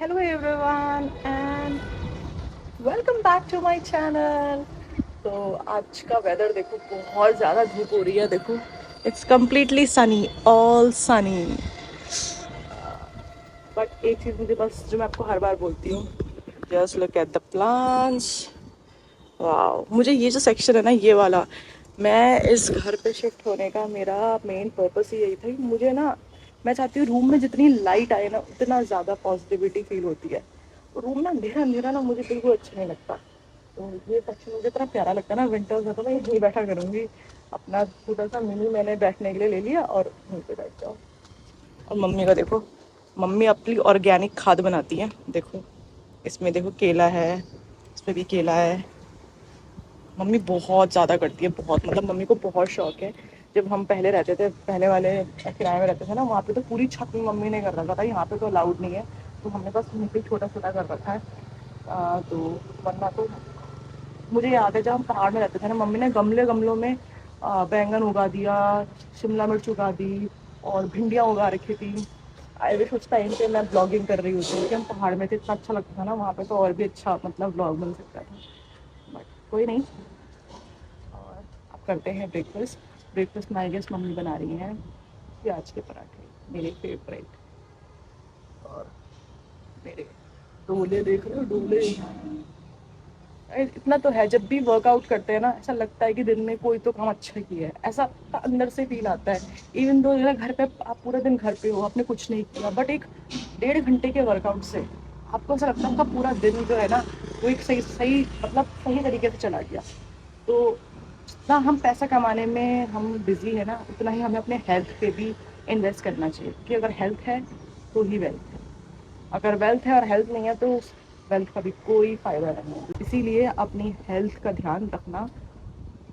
Hello everyone and welcome back to my channel. तो आज का वेदर देखो, बहुत ज़्यादा धूप हो रही है। देखो, it's completely Sunny, all Sunny. But एक चीज़ मुझे बस, जो मैं आपको हर बार बोलती हूँ, just look at the plants. वाह, मुझे ये जो सेक्शन है ना, ये वाला, मैं इस घर पे शिफ्ट होने का मेरा मेन पर्पस ही यही था कि मुझे ना, मैं चाहती हूँ रूम में जितनी लाइट आए ना, उतना ज़्यादा पॉजिटिविटी फील होती है। रूम ना अंधेरा अंधेरा ना मुझे बिल्कुल अच्छा नहीं लगता। तो ये सेक्शन मुझे इतना प्यारा लगता है ना, विंटर्स में तो मैं यहीं बैठा करूँगी। अपना छोटा सा मिनी मैंने बैठने के लिए ले लिया और वहीं पे बैठ जाओ। और मम्मी का देखो, मम्मी अपनी ऑर्गेनिक खाद बनाती है। देखो, इसमें देखो केला है, इसमें भी केला है। मम्मी बहुत ज़्यादा करती है, बहुत, मतलब मम्मी को बहुत शौक है। जब हम पहले रहते थे, पहले वाले किराए में रहते थे ना, वहाँ पे तो पूरी छत में मम्मी ने कर रखा था। यहाँ पे तो अलाउड नहीं है, तो हमने बस वहीं पे छोटा छोटा कर रखा है। तो वरना तो मुझे याद है जब हम पहाड़ में रहते थे ना, मम्मी ने गमले गमलों में बैंगन उगा दिया, शिमला मिर्च उगा दी और भिंडियाँ उगा रखी थी। आई विश उस टाइम पे मैं ब्लॉगिंग कर रही होती, क्योंकि हम पहाड़ में थे, इतना अच्छा लगता था ना वहाँ पे, तो और भी अच्छा मतलब ब्लॉग बन सकता था। बट कोई नहीं। और अब करते हैं ब्रेकफास्ट। ब्रेकफास्ट में आई गेस मम्मी बना रही हैं प्याज के पराठे, मेरे फेवरेट। और मेरे डोले देख रहे हो, डोले। इतना तो है, जब भी वर्कआउट करते हैं ना, ऐसा लगता है कि दिन में कोई तो काम अच्छा किया है, ऐसा अंदर से फील आता है। इवन दो जो है घर पे, आप पूरा दिन घर पे हो, आपने कुछ नहीं किया, बट एक 1.5 घंटे के वर्कआउट से आपको ऐसा लगता है आपका पूरा दिन जो है ना, वो एक सही सही मतलब सही तरीके से चला गया। तो जितना हम पैसा कमाने में हम बिजी है ना, उतना ही हमें अपने हेल्थ पे भी इन्वेस्ट करना चाहिए, क्योंकि अगर हेल्थ है तो ही वेल्थ है। अगर वेल्थ है और हेल्थ नहीं है, तो उस वेल्थ का भी कोई फ़ायदा नहीं है। इसीलिए अपनी हेल्थ का ध्यान रखना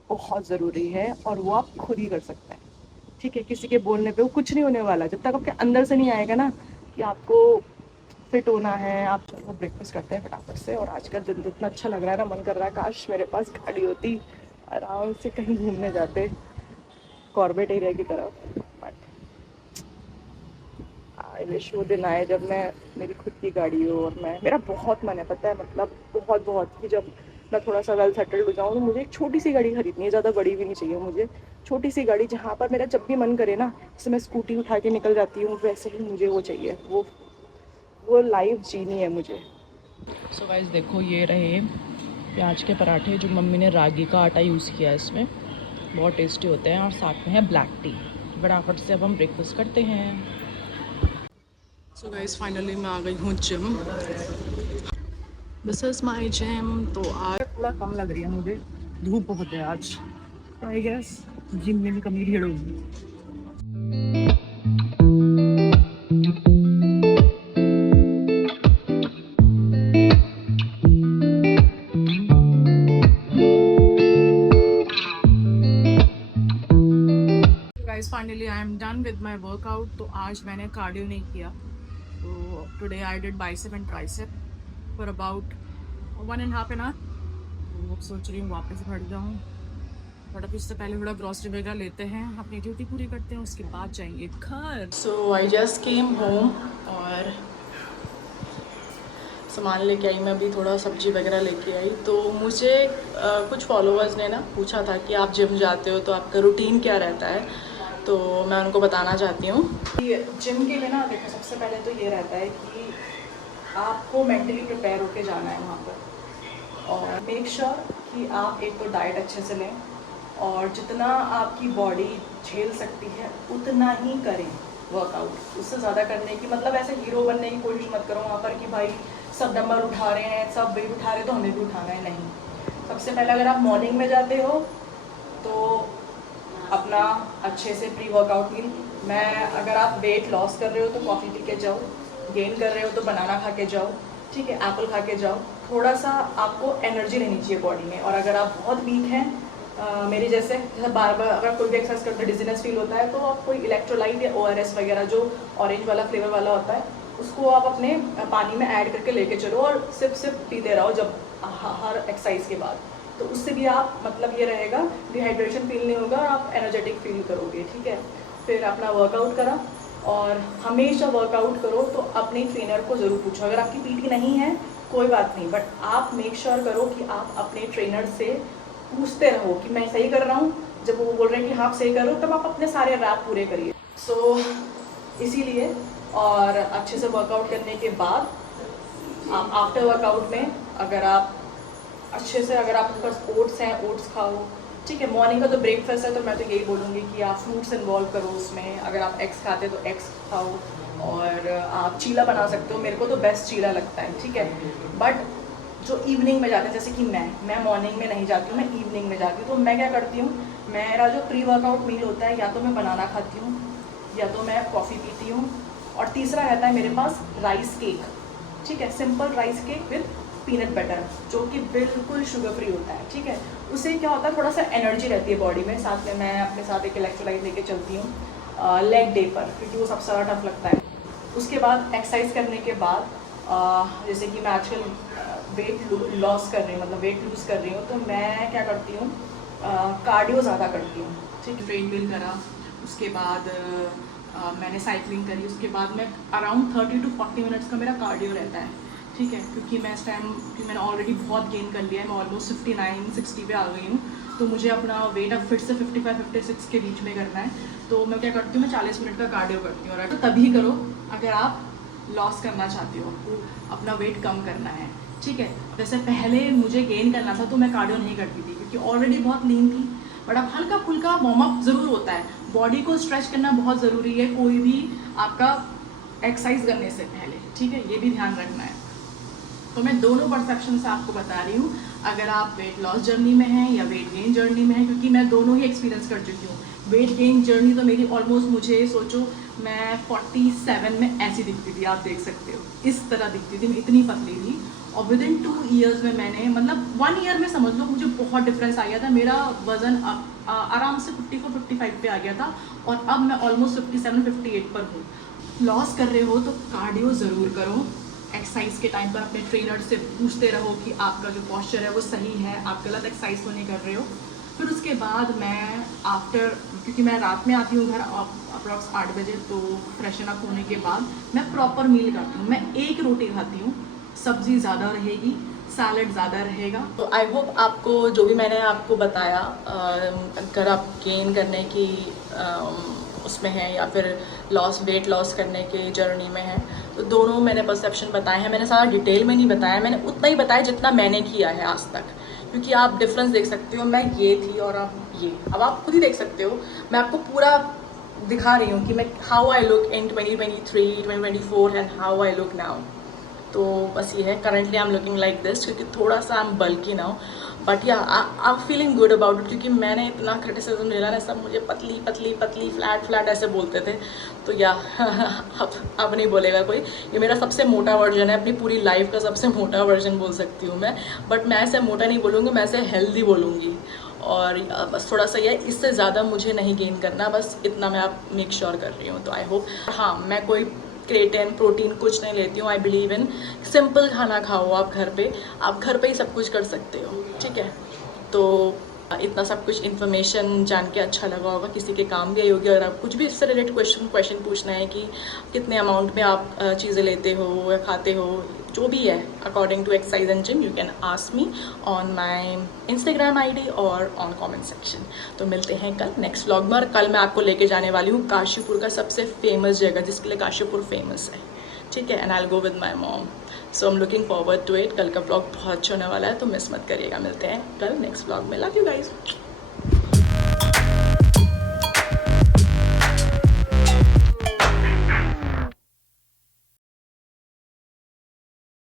बहुत ज़रूरी है, और वो आप खुद ही कर सकते हैं। ठीक है, किसी के बोलने पे वो कुछ नहीं होने वाला, जब तक आपके अंदर से नहीं आएगा ना कि आपको फिट होना है। आप चलो ब्रेकफास्ट करते हैं फटाफट से। और आज का दिन तो इतना अच्छा लग रहा है ना, मन कर रहा है काश मेरे पास गाड़ी होती, आराम से कहीं घूमने जाते कॉर्बेट एरिया की तरफ। बट आई विश वो दिन आए जब मैं, मेरी खुद की गाड़ी हो। और मैं, मेरा बहुत मन है, पता है, मतलब बहुत बहुत, कि जब मैं थोड़ा सा वेल सेटल्ड हो जाऊँ तो मुझे एक छोटी सी गाड़ी खरीदनी है। ज़्यादा बड़ी भी नहीं चाहिए मुझे, छोटी सी गाड़ी जहाँ पर मेरा जब भी मन करे ना, जैसे मैं स्कूटी उठा के निकल जाती हूँ, वैसे ही मुझे वो चाहिए। वो लाइफ जीनी है मुझे। सो गाइस देखो, ये रहे प्याज के पराठे, जो मम्मी ने रागी का आटा यूज़ किया है इसमें, बहुत टेस्टी होते हैं। और साथ में है ब्लैक टी। फटाफट से अब हम ब्रेकफास्ट करते हैं। सो गाइस फाइनली मैं आ गई हूँ gym. This is my gym. तो आज थोड़ा कम लग रही है मुझे, धूप बहुत है आज, तो आई गेस जिम में भी कमी भीड़ होगी। Guys finally I am done with my workout. तो आज मैंने कार्डियो नहीं किया, तो today I did bicep and tricep for about 1.5 hour. तो सोच रही हूँ वापस बैठ जाऊँ, बट अभी उससे पहले थोड़ा ग्रॉसरी वगैरह लेते हैं, अपनी ड्यूटी पूरी करते हैं, उसके बाद जाएंगे घर। सो आई जस्ट केम होम और सामान लेके आई। मैं अभी थोड़ा सब्जी वगैरह लेके आई। तो मुझे कुछ फॉलोअर्स ने ना पूछा था कि आप जिम जाते हो तो आपका रूटीन क्या रहता है, तो मैं उनको बताना चाहती हूँ कि जिम के लिए ना, देखो, सबसे पहले तो ये रहता है कि आपको मेंटली प्रिपेयर होके जाना है वहाँ पर। और मेक श्योर कि आप एक तो डाइट अच्छे से लें, और जितना आपकी बॉडी झेल सकती है उतना ही करें वर्कआउट। उससे ज़्यादा करने की मतलब, ऐसे हीरो बनने की कोशिश मत करो वहाँ पर कि भाई सब डंबल उठा रहे हैं, सब वेट उठा रहे हैं तो हमें भी उठाना है। नहीं, सबसे पहले अगर आप मॉर्निंग में जाते हो तो अपना अच्छे से प्री वर्कआउट मील, मैं, अगर आप वेट लॉस कर रहे हो तो कॉफ़ी पी के जाओ, गेन कर रहे हो तो बनाना खा के जाओ, ठीक है, एप्पल खा के जाओ। थोड़ा सा आपको एनर्जी रहनी चाहिए बॉडी में। और अगर आप बहुत वीक हैं, मेरी जैसे बार बार अगर कोई भी एक्सरसाइज करते डिजीनेस फील होता है, तो आप कोई इलेक्ट्रोलाइट या ORS वगैरह, जो ऑरेंज वाला फ्लेवर वाला होता है, उसको आप अपने पानी में ऐड करके लेके चलो, और सिर्फ सिर्फ पीते रहो जब हर एक्सरसाइज के बाद। तो उससे भी आप, मतलब ये रहेगा, डिहाइड्रेशन फील नहीं होगा और आप एनर्जेटिक फील करोगे, ठीक है। फिर अपना वर्कआउट करा, और हमेशा वर्कआउट करो तो अपने ट्रेनर को ज़रूर पूछो। अगर आपकी पीटी नहीं है कोई बात नहीं, बट आप मेक श्योर करो कि आप अपने ट्रेनर से पूछते रहो कि मैं सही कर रहा हूँ। जब वो बोल रहे हैं कि हाँ आप सही कर रहे हो, तब आप अपने सारे रैप पूरे करिए। सो इसीलिए, और अच्छे से वर्कआउट करने के बाद आप आफ्टर वर्कआउट में अगर आप अच्छे से, अगर आपके पास ओट्स हैं ओट्स खाओ, ठीक है। मॉर्निंग का तो ब्रेकफास्ट है तो मैं तो यही बोलूँगी कि आप फ्रूट्स इन्वॉल्व करो उसमें। अगर आप एग्स खाते तो एग्स खाओ, और आप चीला बना सकते हो। मेरे को तो बेस्ट चीला लगता है, ठीक है। बट जो इवनिंग में जाते हैं, जैसे कि मैं मॉर्निंग में नहीं जाती हूँ, मैं इवनिंग में जाती हूँ, तो मैं क्या करती हूँ, मेरा जो प्री वर्कआउट मील होता है, या तो मैं बनाना खाती हूँ या तो मैं कॉफ़ी पीती हूँ, और तीसरा रहता है मेरे पास राइस केक, ठीक है। Simple rice cake with peanut butter, जो कि बिल्कुल शुगर फ्री होता है, ठीक है। उससे क्या होता है, थोड़ा सा एनर्जी रहती है बॉडी में। साथ में मैं अपने साथ एक इलेक्ट्रोलाइट लेके चलती हूँ लेग डे पर, क्योंकि वो सबसे ज़्यादा टफ लगता है। उसके बाद एक्सरसाइज करने के बाद जैसे कि मैं आजकल वेट लॉस कर रही हूँ, मतलब वेट लूज़ कर रही हूँ, तो मैं क्या करती हूँ, कार्डियो ज़्यादा करती हूँ, ठीक है। ट्रेडमिल करा, उसके बाद मैंने साइकिलिंग करी, उसके बाद मैं अराउंड 30 to 40 मिनट्स का मेरा कार्डियो रहता है, ठीक है। क्योंकि मैं इस टाइम, क्योंकि मैंने ऑलरेडी बहुत गेन कर लिया है, मैं ऑलमोस्ट 59-60 पे आ गई हूँ, तो मुझे अपना वेट अब फिर से 55-56 के बीच में करना है। तो मैं क्या करती हूँ, मैं 40 मिनट का कार्डियो करती हूँ। और तो तभी करो अगर आप लॉस करना चाहते हो, अपना वेट कम करना है, ठीक है। जैसे पहले मुझे गेन करना था तो मैं कार्डियो नहीं करती थी, क्योंकि ऑलरेडी बहुत लीन थी। बट अब हल्का फुल्का वार्म अप ज़रूर होता है, बॉडी को स्ट्रेच करना बहुत ज़रूरी है कोई भी आपका एक्सरसाइज करने से पहले, ठीक है। ये भी ध्यान रखना है। तो मैं दोनों परसेप्शन से आपको बता रही हूँ, अगर आप वेट लॉस जर्नी में हैं या वेट गेन जर्नी में हैं, क्योंकि मैं दोनों ही एक्सपीरियंस कर चुकी हूँ। वेट गेन जर्नी तो मेरी ऑलमोस्ट, मुझे सोचो मैं 47 में ऐसी दिखती थी, आप देख सकते हो, इस तरह दिखती थी, मैं इतनी पतली थी। और विद इन 2 ईयर्स में मैंने, मतलब 1 ईयर में समझ लो, मुझे बहुत डिफरेंस आ गया था। मेरा वजन आराम से 54-55 पे आ गया था, और अब मैं ऑलमोस्ट 57-58 पर हूँ। लॉस कर रहे हो तो कार्डियो ज़रूर करो। एक्सरसाइज के टाइम पर अपने ट्रेनर से पूछते रहो कि आपका जो पोस्चर है वो सही है, आप गलत एक्सरसाइज तो नहीं कर रहे हो। फिर उसके बाद मैं आफ्टर, क्योंकि मैं रात में आती हूँ घर अप्रॉक्स 8 बजे, तो फ्रेशन अप होने के बाद मैं प्रॉपर मील करती हूँ। मैं एक रोटी खाती हूँ, सब्ज़ी ज़्यादा रहेगी, सैलड ज़्यादा रहेगा। तो आई होप आपको जो भी मैंने आपको बताया, अगर आप गेन करने की उसमें है या फिर वेट लॉस करने के जर्नी में है, तो दोनों मैंने परसेप्शन बताए हैं। मैंने सारा डिटेल में नहीं बताया, मैंने उतना ही बताया जितना मैंने किया है आज तक, क्योंकि आप डिफरेंस देख सकते हो। मैं ये थी और अब आप खुद ही देख सकते हो। मैं आपको पूरा दिखा रही हूँ कि मैं how I look in 2023, 2024 and how I look now. तो बस ये है, currently I am looking like this, क्योंकि थोड़ा सा I am bulky now, but yeah I am feeling good about it. क्योंकि मैंने इतना क्रिटिसिज्म मिला ना, सब मुझे पतली पतली पतली फ्लैट ऐसे बोलते थे, तो या अब नहीं बोलेगा कोई। ये मेरा सबसे मोटा वर्जन है, अपनी पूरी लाइफ का सबसे मोटा वर्जन बोल सकती हूँ मैं। बट मैं ऐसे मोटा नहीं बोलूँगी, मैं ऐसे हेल्दी बोलूँगी। और बस थोड़ा सा ये, इससे ज़्यादा मुझे नहीं गेन करना, बस इतना मैं आप मेक श्योर कर रही हूँ। तो आई होप, हाँ, मैं कोई क्रेटेन प्रोटीन कुछ नहीं लेती हूँ। आई बिलीव इन सिंपल खाना खाओ, आप घर पे ही सब कुछ कर सकते हो, ठीक है। तो इतना सब कुछ इन्फॉर्मेशन जान के अच्छा लगा होगा, किसी के काम भी आई होगी। अगर आप कुछ भी इससे रिलेटेड क्वेश्चन पूछना है कि कितने अमाउंट में आप चीज़ें लेते हो या खाते हो, जो भी है according to exercise and gym, you can ask me on my Instagram ID और ऑन कमेंट सेक्शन। तो मिलते हैं कल नेक्स्ट व्लॉग में। और कल मैं आपको लेके जाने वाली हूँ काशीपुर का सबसे फेमस जगह, जिसके लिए काशीपुर फेमस है, ठीक है। And I will go with my mom, so I am looking forward to it. कल का व्लॉग बहुत अच्छा होने वाला है, तो मिस मत करिएगा। मिलते हैं कल नेक्स्ट व्लॉग में। Love you guys.